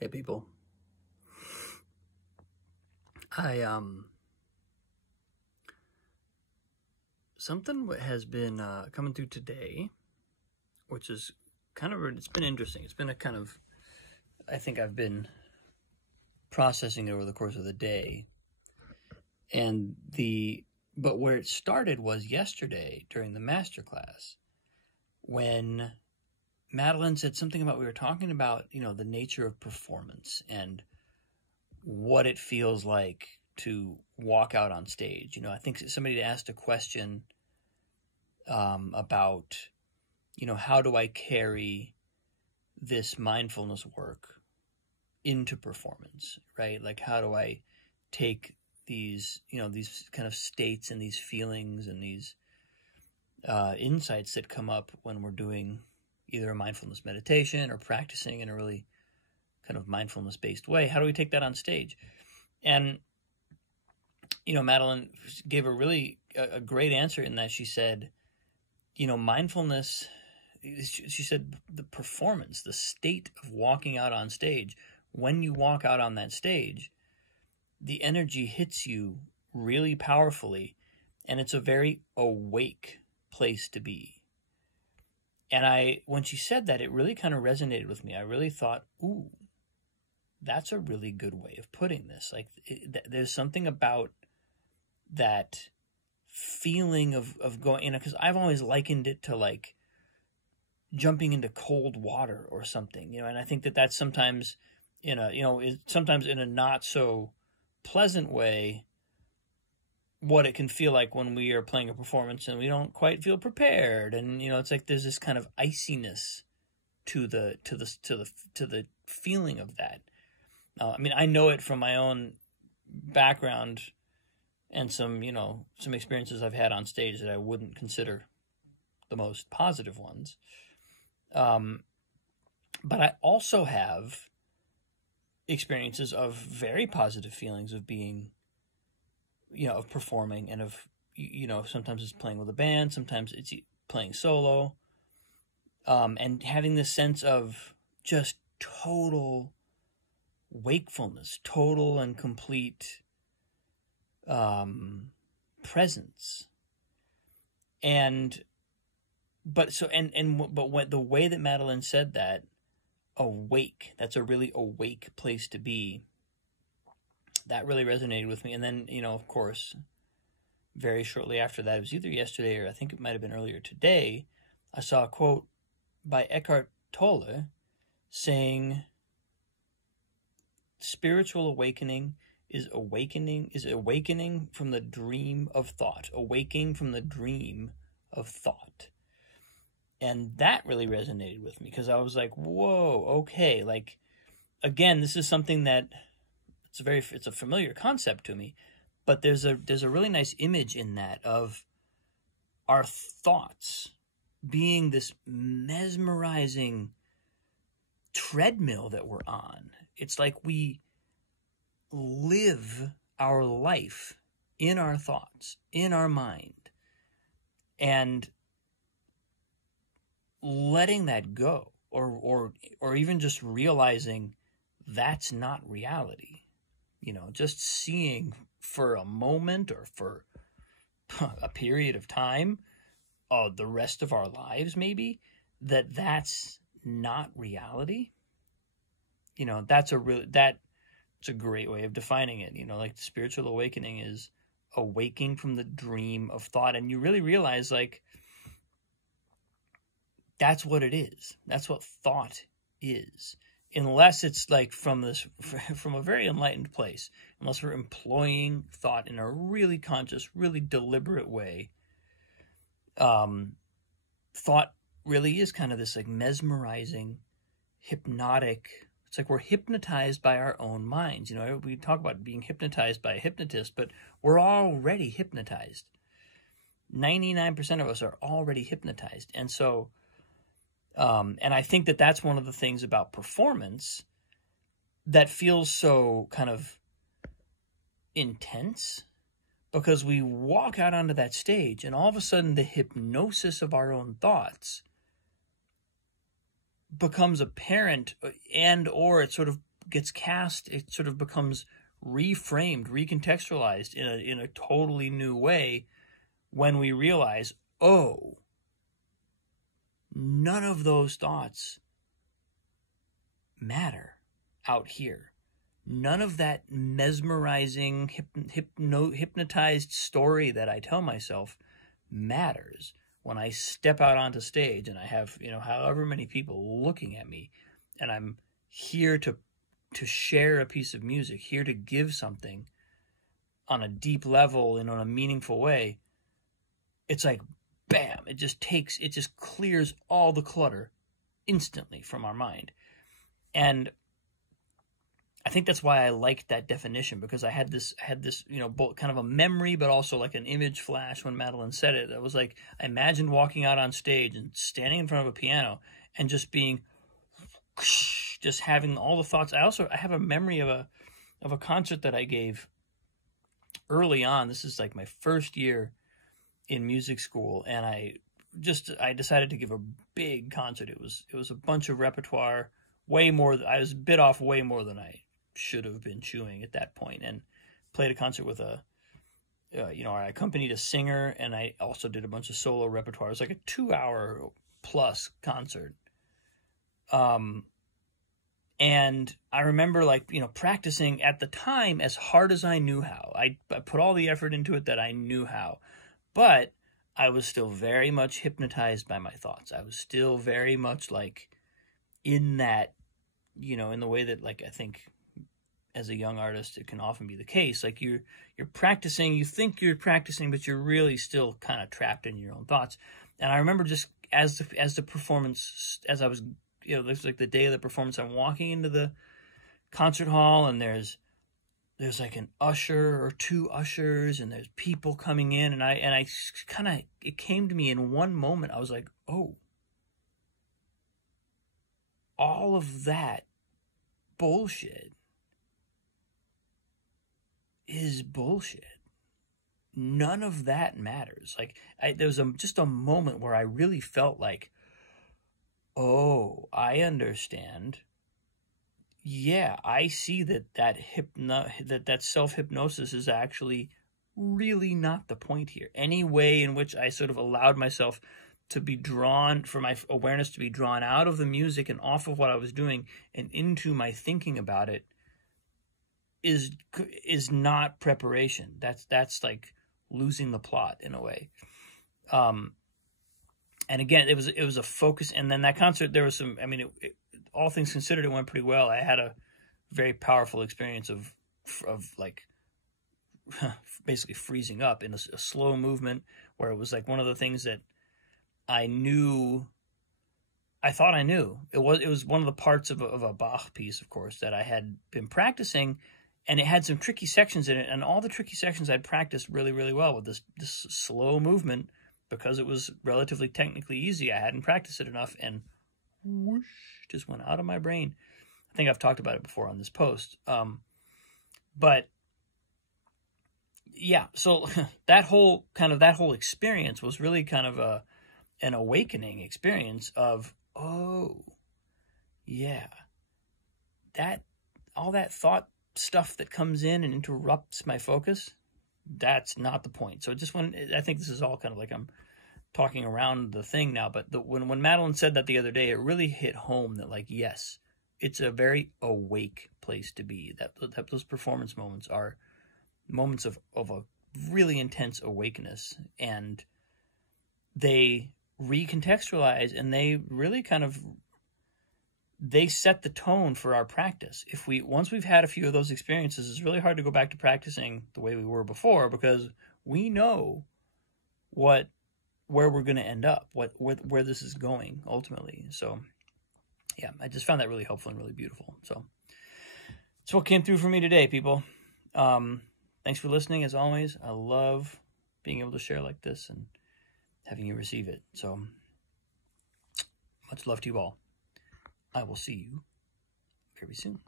Hey people. I something has been coming through today, which is it's been interesting. It's been a kind of, I think I've been processing it over the course of the day. And but where it started was yesterday during the masterclass when Madeline said something about, we were talking about, the nature of performance and what it feels like to walk out on stage. I think somebody asked a question about, how do I carry this mindfulness work into performance, right? Like, how do I take these, these kind of states and these feelings and these insights that come up when we're doing either a mindfulness meditation or practicing in a really kind of mindfulness-based way? How do we take that on stage? And, Madeline gave a great answer in that she said, mindfulness, she said the performance, the state of walking out on stage, when you walk out on that stage, the energy hits you really powerfully, and it's a very awake place to be. And when she said that, it really kind of resonated with me. I really thought, ooh, that's a really good way of putting this. Like, there's something about that feeling of going, because I've always likened it to like jumping into cold water or something, and I think that that's sometimes sometimes in a not so pleasant way, what it can feel like when we are playing a performance and we don't quite feel prepared, and it's like there's this kind of iciness to the feeling of that. I know it from my own background and some experiences I've had on stage that I wouldn't consider the most positive ones. But I also have experiences of very positive feelings of being, of performing, and of, sometimes it's playing with a band, sometimes it's playing solo, and having this sense of just total wakefulness, total and complete presence. But when the way that Madeline said that, awake, that's a really awake place to be, that really resonated with me. And then, of course, very shortly after that, it was either yesterday or I think it might have been earlier today, I saw a quote by Eckhart Tolle saying, spiritual awakening is awakening from the dream of thought, awaking from the dream of thought. And that really resonated with me, because I was like, whoa, okay. Like, again, this is something that it's a familiar concept to me, but there's a really nice image in that of our thoughts being this mesmerizing treadmill that we're on. It's like we live our life in our thoughts, in our mind, and letting that go, or even just realizing that's not reality. Just seeing for a moment or for a period of time, the rest of our lives maybe, that's not reality. That's a great way of defining it. Like, the spiritual awakening is awaking from the dream of thought, and you really realize, like, that's what it is. That's what thought is. Unless it's like from a very enlightened place, unless we're employing thought in a really conscious, really deliberate way, thought really is kind of this like mesmerizing, hypnotic. It's like we're hypnotized by our own minds. We talk about being hypnotized by a hypnotist, but we're already hypnotized. 99% of us are already hypnotized. And so, and I think that that's one of the things about performance that feels so kind of intense, because we walk out onto that stage and all of a sudden the hypnosis of our own thoughts becomes apparent, and or it sort of gets cast, it sort of becomes reframed, recontextualized in a totally new way when we realize, oh, none of those thoughts matter out here. None of that mesmerizing, hypnotized story that I tell myself matters when I step out onto stage and I have, however many people looking at me, and I'm here to share a piece of music, here to give something on a deep level and on a meaningful way. It's like, bam, it just clears all the clutter instantly from our mind. And I think that's why I liked that definition, because I had this, both kind of a memory, but also like an image flash when Madeline said it. It was like, I imagined walking out on stage and standing in front of a piano and just being, just having all the thoughts. I have a memory of a concert that I gave early on. This is like my first year in music school, and I decided to give a big concert. It was a bunch of repertoire, way more. I was bit off way more than I should have been chewing at that point, and played a concert with I accompanied a singer, and I also did a bunch of solo repertoire. It was like a 2-hour plus concert. And I remember practicing at the time as hard as I knew how. I put all the effort into it that I knew how, but I was still very much hypnotized by my thoughts. I was still very much in that, in the way that I think as a young artist, it can often be the case. You're practicing, you think you're practicing, but you're really still kind of trapped in your own thoughts. And I remember just as the performance, as I was, there's the day of the performance, I'm walking into the concert hall, and there's an usher or two ushers, and there's people coming in, and I kind of, it came to me in one moment. I was like, oh, all of that bullshit is bullshit. None of that matters. There was just a moment where I really felt like, oh, I understand. Yeah, I see that self-hypnosis is actually really not the point here. Any way in which I sort of allowed myself to be drawn, for my awareness to be drawn out of the music and off of what I was doing and into my thinking about it, is not preparation. That's like losing the plot in a way. And again, it was a focus. And then that concert, there was some, all things considered, it went pretty well. I had a very powerful experience of basically freezing up in a slow movement, where it was like one of the things that I thought I knew. It was one of the parts of a Bach piece, of course, that I had been practicing, and it had some tricky sections in it, and all the tricky sections I'd practiced really, really well with this slow movement, because it was relatively technically easy. I hadn't practiced it enough, and whoosh, just went out of my brain. I think I've talked about it before on this post. But yeah, so that whole experience was really kind of an awakening experience of, oh, yeah, all that thought stuff that comes in and interrupts my focus, that's not the point. So I think this is all kind of like I'm talking around the thing now, but when Madeline said that the other day, it really hit home that yes, it's a very awake place to be. That those performance moments are moments of a really intense awakeness, and they recontextualize, and they really they set the tone for our practice. Once we've had a few of those experiences, it's really hard to go back to practicing the way we were before, because we know where we're going to end up, where this is going ultimately. So yeah, I just found that really helpful and really beautiful. So that's what came through for me today, people. Thanks for listening, as always. I love being able to share like this and having you receive it. So much love to you all. I will see you very soon.